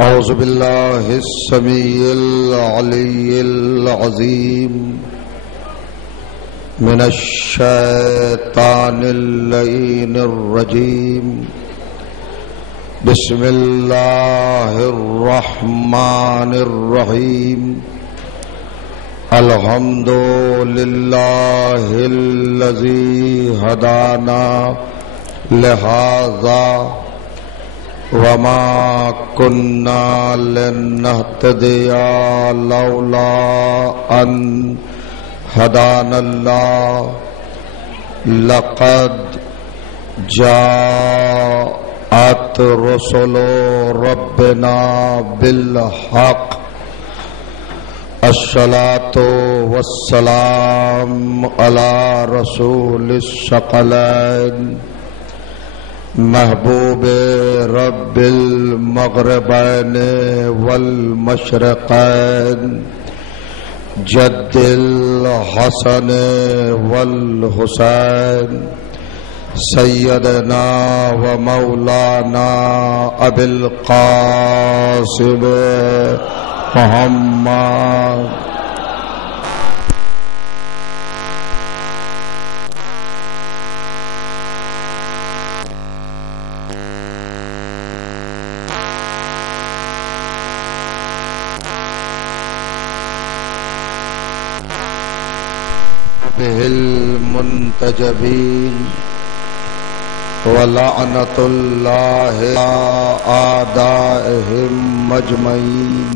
اعوذ باللہ السمیع العلی العظیم من الشیطان اللعین الرجیم بسم اللہ الرحمن الرحیم الحمد للہ الذی ہدانا لہذا وما كنا لنهتدي لولا أن هدانا الله لقد جاءت رسل ربنا بالحق الصلاة والسلام على رسول الثقلين محبوب رب المغربین والمشرقین جد الحسن والحسین سیدنا و مولانا ابی القاسم محمد المنتجبین ولعنۃ اللہ اعدائهم مجمعین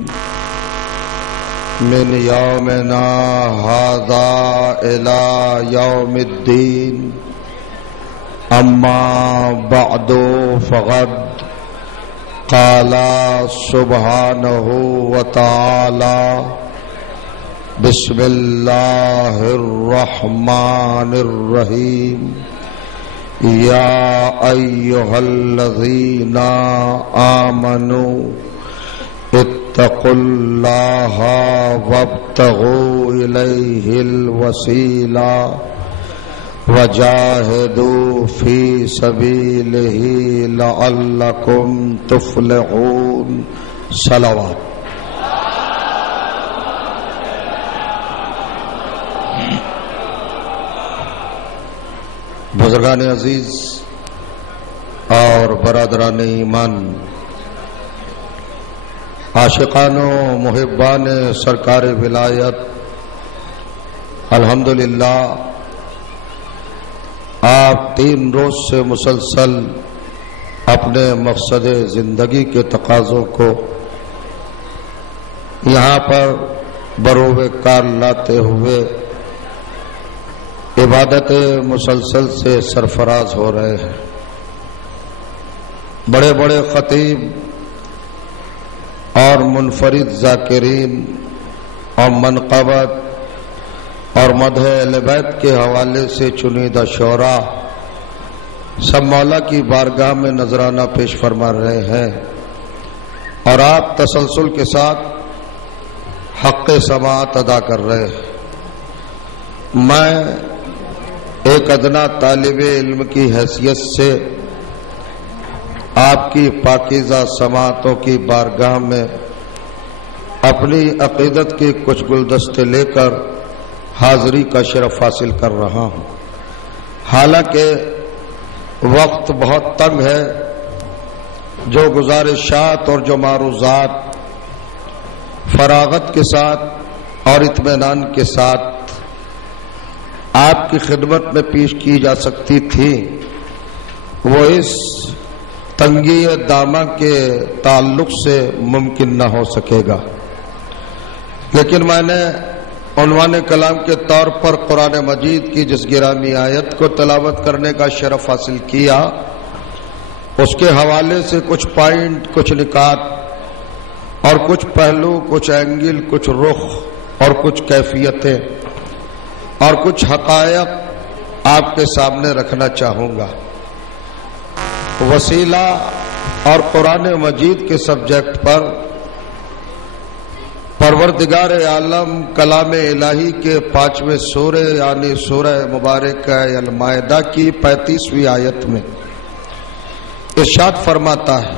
من یومنا ھذا الی یوم الدین اما بعد فقد قال سبحانہ وتعالی بسم اللہ الرحمن الرحیم یا ایہا الذین آمنوا اتقوا اللہ وابتغوا الیہ الوسیلہ وجاہدوا فی سبیلہ لعلکم تفلحون صلوات. بزرگان عزیز اور برادران ایمان، عاشقان و محبان سرکار ولایت، الحمدللہ آپ 3 روز سے مسلسل اپنے مقصد زندگی کے تقاضوں کو یہاں پر بروئے کار لاتے ہوئے عبادت مسلسل سے سرفراز ہو رہے ہیں. بڑے بڑے خطیب اور منفرد ذاکرین اور منقبت اور مدح اہل بیت کے حوالے سے چنیدہ شعراء سب مولا کی بارگاہ میں نذرانہ پیش فرما رہے ہیں، اور آپ تسلسل کے ساتھ حق سماعت ادا کر رہے ہیں. میں ایک ادنا طالب علم کی حیثیت سے آپ کی پاکیزہ سماعتوں کی بارگاہ میں اپنی عقیدت کے کچھ گلدستے لے کر حاضری کا شرف حاصل کر رہا ہوں. حالانکہ وقت بہت تنگ ہے، جو گزارشات اور جو معروضات فراغت کے ساتھ اور اطمینان کے ساتھ آپ کی خدمت میں پیش کی جا سکتی تھی، وہ اس تنگی دامہ کے تعلق سے ممکن نہ ہو سکے گا. لیکن میں نے عنوان کلام کے طور پر قرآن مجید کی جس گرامی آیت کو تلاوت کرنے کا شرف حاصل کیا، اس کے حوالے سے کچھ پوائنٹ، کچھ نکات اور کچھ پہلو، کچھ اینگل، کچھ رخ اور کچھ کیفیتیں اور کچھ حقائق آپ کے سامنے رکھنا چاہوں گا. وسیلہ اور قرآن مجید کے سبجیکٹ پر پروردگار عالم کلام الہی کے 5ویں سورہ یعنی سورہ مبارکہ المائدہ کی 35ویں آیت میں ارشاد فرماتا ہے،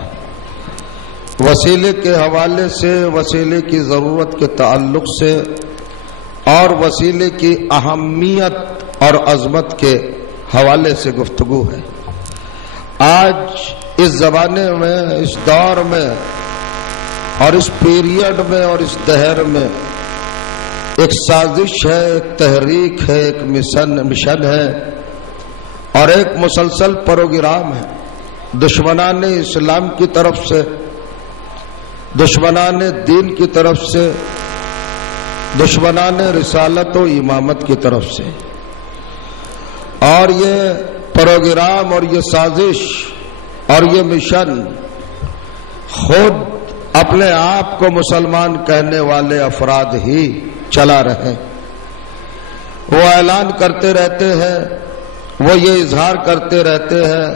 وسیلے کے حوالے سے، وسیلے کی ضرورت کے تعلق سے اور وسیلے کی اہمیت اور عظمت کے حوالے سے گفتگو ہے۔ آج اس زمانے میں، اس دور میں اور اس پیریڈ میں اور اس دہر میں ایک سازش ہے، ایک تحریک ہے، ایک مشن ہے اور ایک مسلسل پروگرام ہے دشمنان اسلام کی طرف سے، دشمنان دین کی طرف سے، دشمنان رسالت و امامت کی طرف سے۔ اور یہ پروگرام اور یہ سازش اور یہ مشن خود اپنے آپ کو مسلمان کہنے والے افراد ہی چلا رہے، وہ اعلان کرتے رہتے ہیں، وہ یہ اظہار کرتے رہتے ہیں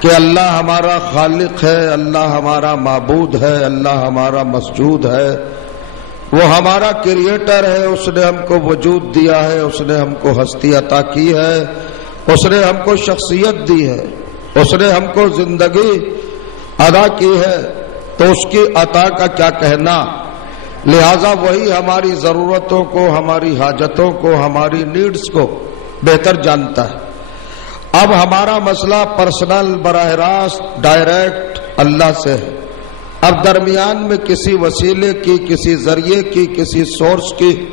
کہ اللہ ہمارا خالق ہے، اللہ ہمارا معبود ہے، اللہ ہمارا مسجود ہے، وہ ہمارا کریٹر ہے، اس نے ہم کو وجود دیا ہے، اس نے ہم کو ہستی عطا کی ہے، اس نے ہم کو شخصیت دی ہے، اس نے ہم کو زندگی عطا کی ہے، تو اس کی عطا کا کیا کہنا، لہذا وہی ہماری ضرورتوں کو، ہماری حاجتوں کو، ہماری نیڈز کو بہتر جانتا ہے۔ اب ہمارا مسئلہ پرسنل، براہ راست، ڈائریکٹ اللہ سے ہے۔ اب درمیان میں کسی وسیلے کی، کسی ذریعے کی، کسی سورس کی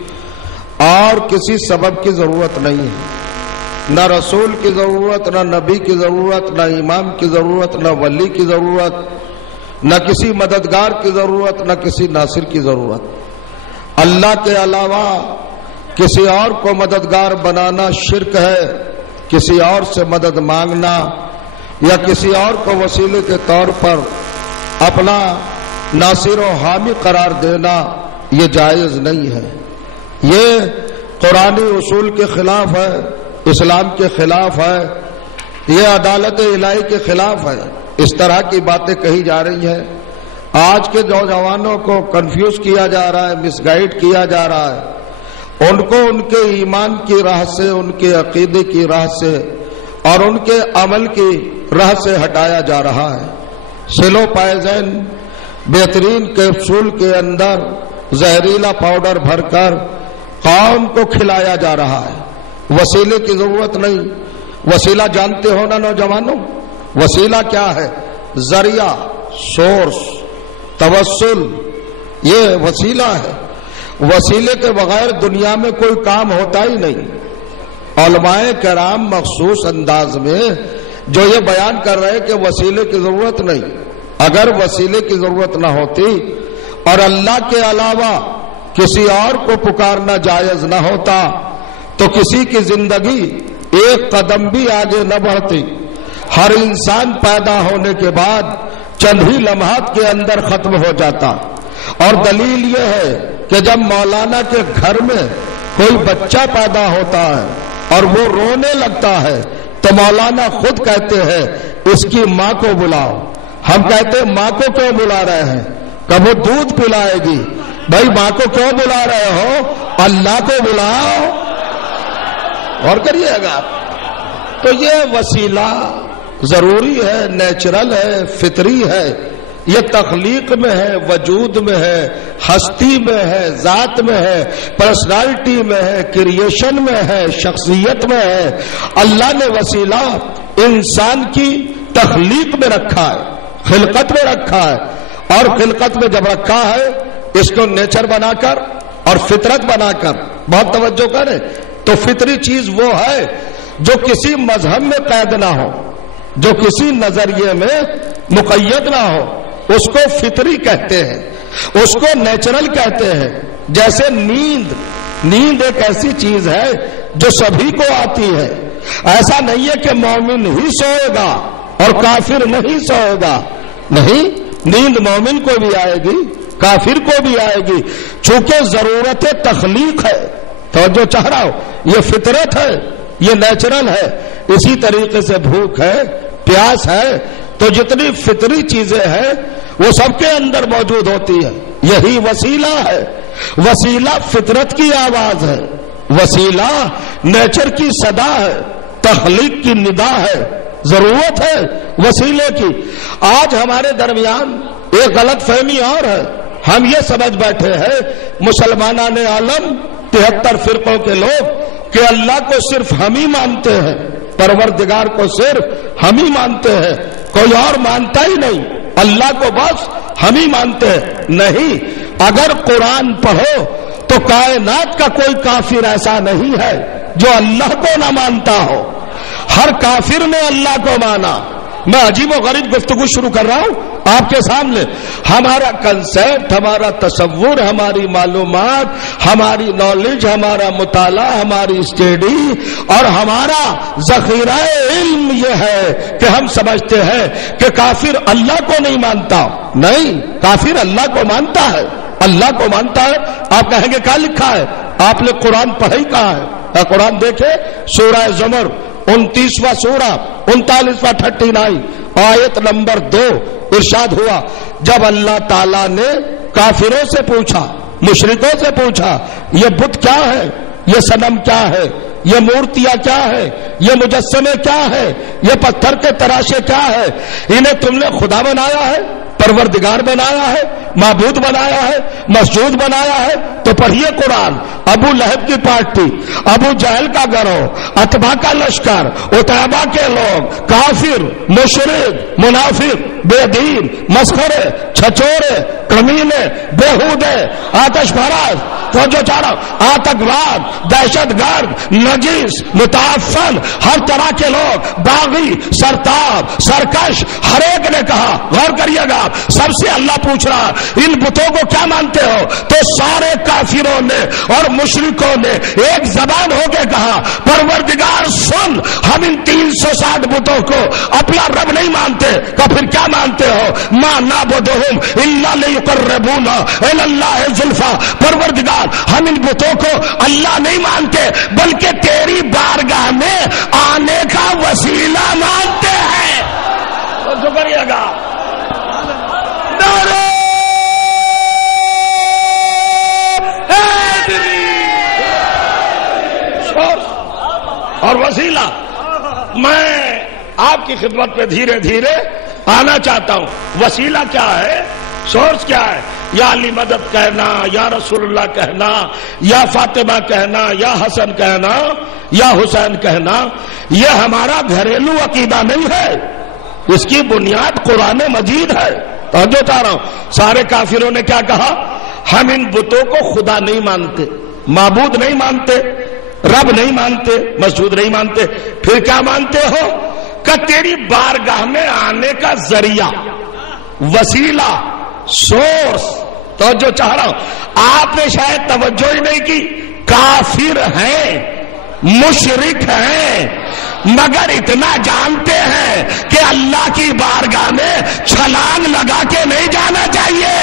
اور کسی سبب کی ضرورت نہیں ہے، نہ رسول کی ضرورت، نہ نبی کی ضرورت، نہ امام کی ضرورت، نہ ولی کی ضرورت، نہ کسی مددگار کی ضرورت، نہ کسی ناصر کی ضرورت۔ اللہ کے علاوہ کسی اور کو مددگار بنانا شرک ہے، کسی اور سے مدد مانگنا یا کسی اور کو وسیلے کے طور پر اپنا ناصر و حامی قرار دینا یہ جائز نہیں ہے، یہ قرآنی اصول کے خلاف ہے، اسلام کے خلاف ہے، یہ عدالت الہی کے خلاف ہے۔ اس طرح کی باتیں کہی جا رہی ہیں، آج کے نوجوانوں کو کنفیوز کیا جا رہا ہے، مس گائیڈ کیا جا رہا ہے، ان کو ان کے ایمان کی راہ سے، ان کے عقیدے کی راہ سے اور ان کے عمل کی راہ سے ہٹایا جا رہا ہے۔ سلو پائزن بہترین کیپسول کے اندر زہریلا پاؤڈر بھر کر قوم کو کھلایا جا رہا ہے۔ وسیلے کی ضرورت نہیں۔ وسیلہ جانتے ہو نا نوجوانوں؟ وسیلہ کیا ہے؟ ذریعہ، سورس، توسل، یہ وسیلہ ہے۔ وسیلے کے بغیر دنیا میں کوئی کام ہوتا ہی نہیں۔ علماء کرام مخصوص انداز میں جو یہ بیان کر رہے کہ وسیلے کی ضرورت نہیں، اگر وسیلے کی ضرورت نہ ہوتی اور اللہ کے علاوہ کسی اور کو پکارنا جائز نہ ہوتا تو کسی کی زندگی ایک قدم بھی آگے نہ بڑھتی۔ ہر انسان پیدا ہونے کے بعد چند ہی لمحات کے اندر ختم ہو جاتا، اور دلیل یہ ہے کہ جب مولانا کے گھر میں کوئی بچہ پیدا ہوتا ہے اور وہ رونے لگتا ہے تو مولانا خود کہتے ہیں اس کی ماں کو بلاؤ۔ ہم کہتے ہیں ماں کو کیوں بلا رہے ہیں؟ کہ وہ دودھ پلائے گی۔ بھائی ماں کو کیوں بلا رہے ہو؟ اللہ کو بلاؤ۔ اور کریے گا تو یہ وسیلہ ضروری ہے، نیچرل ہے، فطری ہے، یہ تخلیق میں ہے، وجود میں ہے، ہستی میں ہے، ذات میں ہے، پرسنالٹی میں ہے، کریشن میں ہے، شخصیت میں ہے۔ اللہ نے وسیلہ انسان کی تخلیق میں رکھا ہے، خلقت میں رکھا ہے، اور خلقت میں جب رکھا ہے اس کو نیچر بنا کر اور فطرت بنا کر، بہت توجہ کریں، تو فطری چیز وہ ہے جو کسی مذہب میں قید نہ ہو، جو کسی نظریے میں مقید نہ ہو، اس کو فطری کہتے ہیں، اس کو نیچرل کہتے ہیں۔ جیسے نیند ایک ایسی چیز ہے جو سبھی کو آتی ہے۔ ایسا نہیں ہے کہ مومن ہی سوئے گا اور کافر نہیں سوئے گا، نہیں، نیند مومن کو بھی آئے گی، کافر کو بھی آئے گی، چونکہ ضرورت تخلیق ہے۔ توجہ چاہ رہا ہو، یہ فطرت ہے، یہ نیچرل ہے۔ اسی طریقے سے بھوک ہے، پیاس ہے، تو جتنی فطری چیزیں ہیں وہ سب کے اندر موجود ہوتی ہے۔ یہی وسیلہ ہے۔ وسیلہ فطرت کی آواز ہے، وسیلہ نیچر کی صدا ہے، تخلیق کی ندا ہے، ضرورت ہے وسیلے کی۔ آج ہمارے درمیان ایک غلط فہمی اور ہے، ہم یہ سمجھ بیٹھے ہیں مسلمانان عالم 73 فرقوں کے لوگ کہ اللہ کو صرف ہم ہی مانتے ہیں، پروردگار کو صرف ہم ہی مانتے ہیں، کوئی اور مانتا ہی نہیں، اللہ کو بس ہم ہی مانتے ہیں۔ نہیں، اگر قرآن پڑھو تو کائنات کا کوئی کافر ایسا نہیں ہے جو اللہ کو نہ مانتا ہو، ہر کافر نے اللہ کو مانا۔ میں عجیب و غریب گفتگو شروع کر رہا ہوں آپ کے سامنے، ہمارا کنسپٹ، ہمارا تصور، ہماری معلومات، ہماری نالج، ہمارا مطالعہ، ہماری اسٹڈی اور ہمارا ذخیرہ علم یہ ہے کہ ہم سمجھتے ہیں کہ کافر اللہ کو نہیں مانتا۔ نہیں، کافر اللہ کو مانتا ہے، اللہ کو مانتا ہے۔ آپ کہیں گے کیا لکھا ہے؟ آپ نے قرآن پڑھا ہی کہا ہے؟ قرآن دیکھے سورہ زمر 29واں سورہ 39واں 39 آیت نمبر 2 ارشاد ہوا، جب اللہ تعالیٰ نے کافروں سے پوچھا، مشرکوں سے پوچھا یہ بت کیا ہے، یہ صنم کیا ہے، یہ مورتیاں کیا ہے، یہ مجسمے کیا ہے، یہ پتھر کے تراشے کیا ہے، انہیں تم نے خدا بنایا ہے، پروردگار بنایا ہے، معبود بنایا ہے، مسجود بنایا ہے؟ تو پڑھیے قرآن۔ ابو لہب کی پارٹی، ابو جہل کا گروہ، اتبا کا لشکر، اتبا کے لوگ، کافر، مشرک، منافق، بے دین، مسخرے، چھچورے، کمینے، بےہودے، آتش پرست، توجہ چارہ، آتنکواد، دہشت گرد، نجیس، متعفن، ہر طرح کے لوگ، باغی، سرتاب، سرکش، ہر ایک نے کہا، غور کریے گا، سب سے اللہ پوچھ رہا ان بتوں کو کیا مانتے ہو؟ تو سارے کافروں نے اور مشرکوں نے ایک زبان ہو کے کہا، پروردگار سن، ہم ان 360 بتوں کو اپنا رب نہیں مانتے۔ تو پھر کیا مانتے ہو؟ ما نعبدہم الا لیقربونا الی اللہ زلفی، پروردگار ہم ان بتوں کو اللہ نہیں مانتے بلکہ تیری بارگاہ میں آنے کا وسیلہ مانتے ہیں۔ تو کریے گا اور وسیلہ۔ میں آپ کی خدمت پہ دھیرے دھیرے آنا چاہتا ہوں۔ وسیلہ کیا ہے؟ سورس کیا ہے؟ یا علی مدد کہنا، یا رسول اللہ کہنا، یا فاطمہ کہنا، یا حسن کہنا، یا حسین کہنا، یہ ہمارا گھریلو عقیدہ نہیں ہے، اس کی بنیاد قرآن مجید ہے۔ توجہ چاہ رہا ہوں، سارے کافروں نے کیا کہا؟ ہم ان بتوں کو خدا نہیں مانتے، معبود نہیں مانتے، رب نہیں مانتے، مسجود نہیں مانتے، پھر کیا مانتے ہو؟ کہ تیری بارگاہ میں آنے کا ذریعہ، وسیلہ، سورس۔ توجہ چاہ رہا ہوں، آپ نے شاید توجہ ہی نہیں کی، کافر ہیں، مشرک ہیں، مگر اتنا جانتے ہیں کہ اللہ کی بارگاہ میں چھلانگ لگا کے نہیں جانا چاہیے۔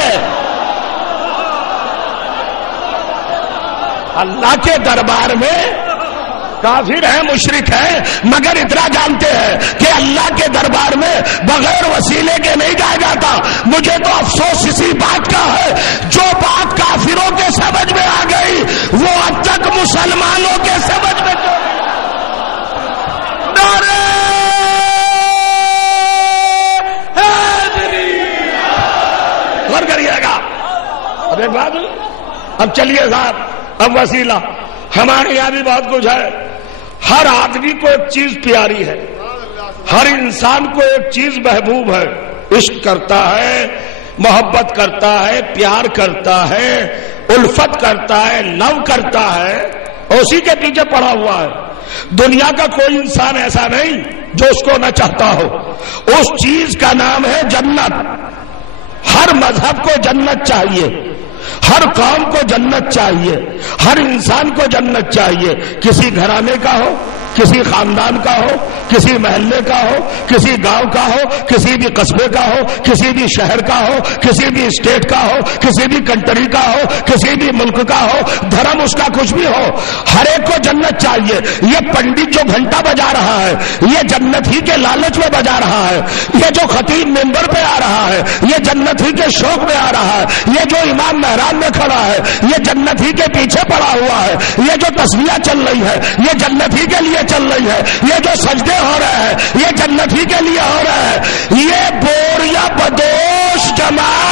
اللہ کے دربار میں کافر ہیں، مشرک ہیں، مگر اتنا جانتے ہیں کہ اللہ کے دربار میں بغیر وسیلے کے نہیں جایا جاتا۔ مجھے تو افسوس اسی بات کا ہے، جو بات کافروں کے سمجھ میں آ گئی وہ اب تک مسلمانوں کے سمجھ میں تو غور کریے گا۔ اب ایک بات، اب چلیے صاحب، اب وسیلہ ہمارے یہاں بھی بہت کچھ ہے۔ ہر آدمی کو ایک چیز پیاری ہے، ہر انسان کو ایک چیز محبوب ہے، عشق کرتا ہے، محبت کرتا ہے، پیار کرتا ہے، الفت کرتا ہے، لو کرتا ہے، اسی کے پیچھے پڑا ہوا ہے۔ دنیا کا کوئی انسان ایسا نہیں جو اس کو نہ چاہتا ہو۔ اس چیز کا نام ہے جنت۔ ہر مذہب کو جنت چاہیے، ہر قوم کو جنت چاہیے، ہر انسان کو جنت چاہیے، کسی گھرانے کا ہو، کسی خاندان کا ہو، کسی محلے کا ہو، کسی گاؤں کا ہو، کسی بھی قصبے کا ہو، کسی بھی شہر کا ہو، کسی بھی اسٹیٹ کا ہو، کسی بھی کنٹری کا ہو، کسی بھی ملک کا ہو، دھرم اس کا کچھ بھی ہو، ہر ایک کو جنت چاہیے۔ یہ پنڈت جو گھنٹا بجا رہا ہے یہ جنت ہی کے لالچ میں بجا رہا ہے، یہ جو خطیب ممبر پہ آ رہا ہے یہ جنت ہی کے شوق میں آ رہا ہے، یہ جو امام محراب میں کھڑا ہے یہ جنت ہی کے پیچھے پڑا ہوا ہے، یہ جو تسبیح چل رہی ہے یہ جنت ہی کے لیے چل رہی ہے، یہ جو سجدے ہو رہے ہیں یہ جنت ہی کے لیے ہو رہے ہیں۔ یہ بور یا بدوش جماعت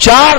4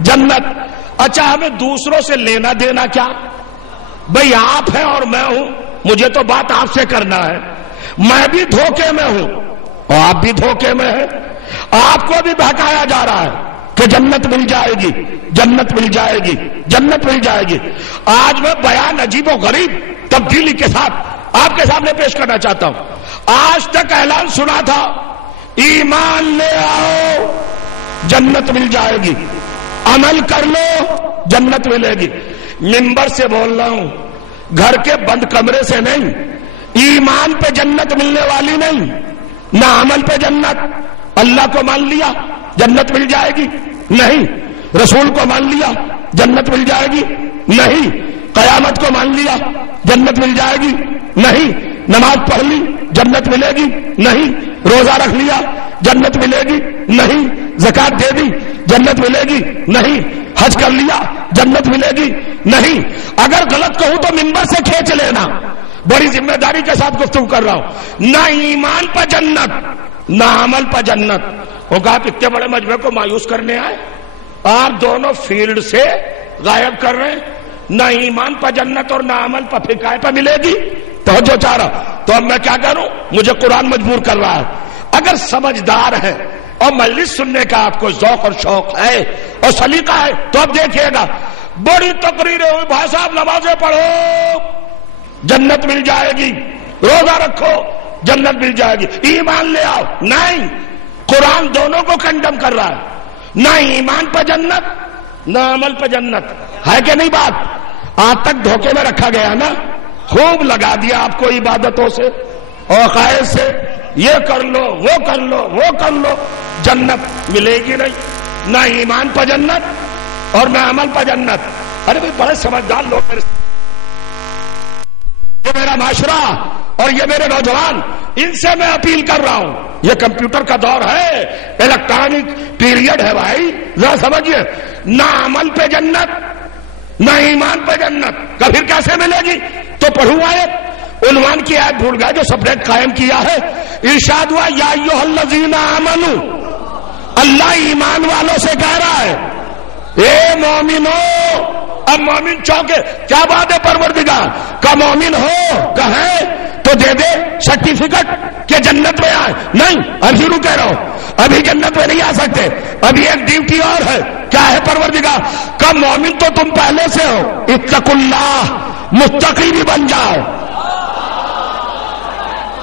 جنت. اچھا ہمیں دوسروں سے لینا دینا کیا؟ بھئی آپ ہیں اور میں ہوں, مجھے تو بات آپ سے کرنا ہے. میں بھی دھوکے میں ہوں اور آپ بھی دھوکے میں ہیں. آپ کو بھی بہکایا جا رہا ہے کہ جنت مل جائے گی, جنت مل جائے گی, جنت مل جائے گی. آج میں بیان عجیب و غریب تبدیلی کے ساتھ آپ کے سامنے پیش کرنا چاہتا ہوں. آج تک اعلان سنا تھا ایمان لے آؤ جنت مل جائے گی, عمل کر لو جنت ملے گی. منبر سے بول رہا ہوں, گھر کے بند کمرے سے نہیں. ایمان پہ جنت ملنے والی نہیں, نہ عمل پہ جنت. اللہ کو مان لیا جنت مل جائے گی نہیں, رسول کو مان لیا جنت مل جائے گی نہیں, قیامت کو مان لیا جنت مل جائے گی نہیں, نماز پڑھ لی جنت ملے گی نہیں, روزہ رکھ لیا جنت ملے گی نہیں, زکات دے دی جنت ملے گی نہیں, حج کر لیا جنت ملے گی نہیں. اگر غلط کہوں تو منبر سے کھینچ لینا, بڑی ذمہ داری کے ساتھ گفتگو کر رہا ہوں. نہ ایمان پر جنت نہ عمل پر جنت. وہ کہا کہ اتنے بڑے مجمع کو مایوس کرنے آئے, آپ دونوں فیلڈ سے غائب کر رہے ہیں. نہ ایمان پر جنت اور نہ عمل پر پھکائے پر ملے گی. توجہ چاہ رہا تو اب میں کیا کروں, مجھے قرآن مجبور کر رہا ہے. اگر سمجھدار ہے اور مجلس سننے کا آپ کو ذوق اور شوق ہے اور سلیقہ ہے تو اب دیکھیے گا, بڑی تقریریں ہوئی, بھائی صاحب نمازیں پڑھو جنت مل جائے گی, روزہ رکھو جنت مل جائے گی, ایمان لے آؤ. نہیں, قرآن دونوں کو کنڈم کر رہا ہے. نہ ایمان پر جنت نہ عمل پر جنت. ہے کہ نہیں بات؟ آج تک دھوکے میں رکھا گیا نا, خوب لگا دیا آپ کو عبادتوں سے اور عقائد سے, یہ کر لو وہ کر لو وہ کر لو, جنت ملے گی نہیں. نہ ایمان پر جنت اور نہ عمل پر جنت. ارے بھائی بڑے سمجھدار لوگ, یہ میرا معاشرہ اور یہ میرے نوجوان, ان سے میں اپیل کر رہا ہوں. یہ کمپیوٹر کا دور ہے, الیکٹرانک پیریڈ ہے بھائی, ذرا سمجھیے. نہ عمل پہ جنت نہ ایمان پہ جنت, پھر کیسے ملے گی؟ تو پڑھوں آیت, عنوان کی آیت بھول گئے جو سپریٹ قائم کیا ہے. ارشاد ہوا یا ایھا الذین آمنو, اللہ ایمان والوں سے کہہ رہا ہے اے مومنو. اب مومن چونکے, کیا بات ہے پروردگار کا مومن ہو کہیں تو دے دے سرٹیفکیٹ کہ جنت میں آئے. نہیں, ابھی رو کہہ رہا ہوں, ابھی جنت میں نہیں آ سکتے. ابھی ایک ڈیوٹی اور ہے. کیا ہے پروردگار کا مومن تو تم پہلے سے ہو, اتقوا اللہ, متقی بھی بن جاؤ.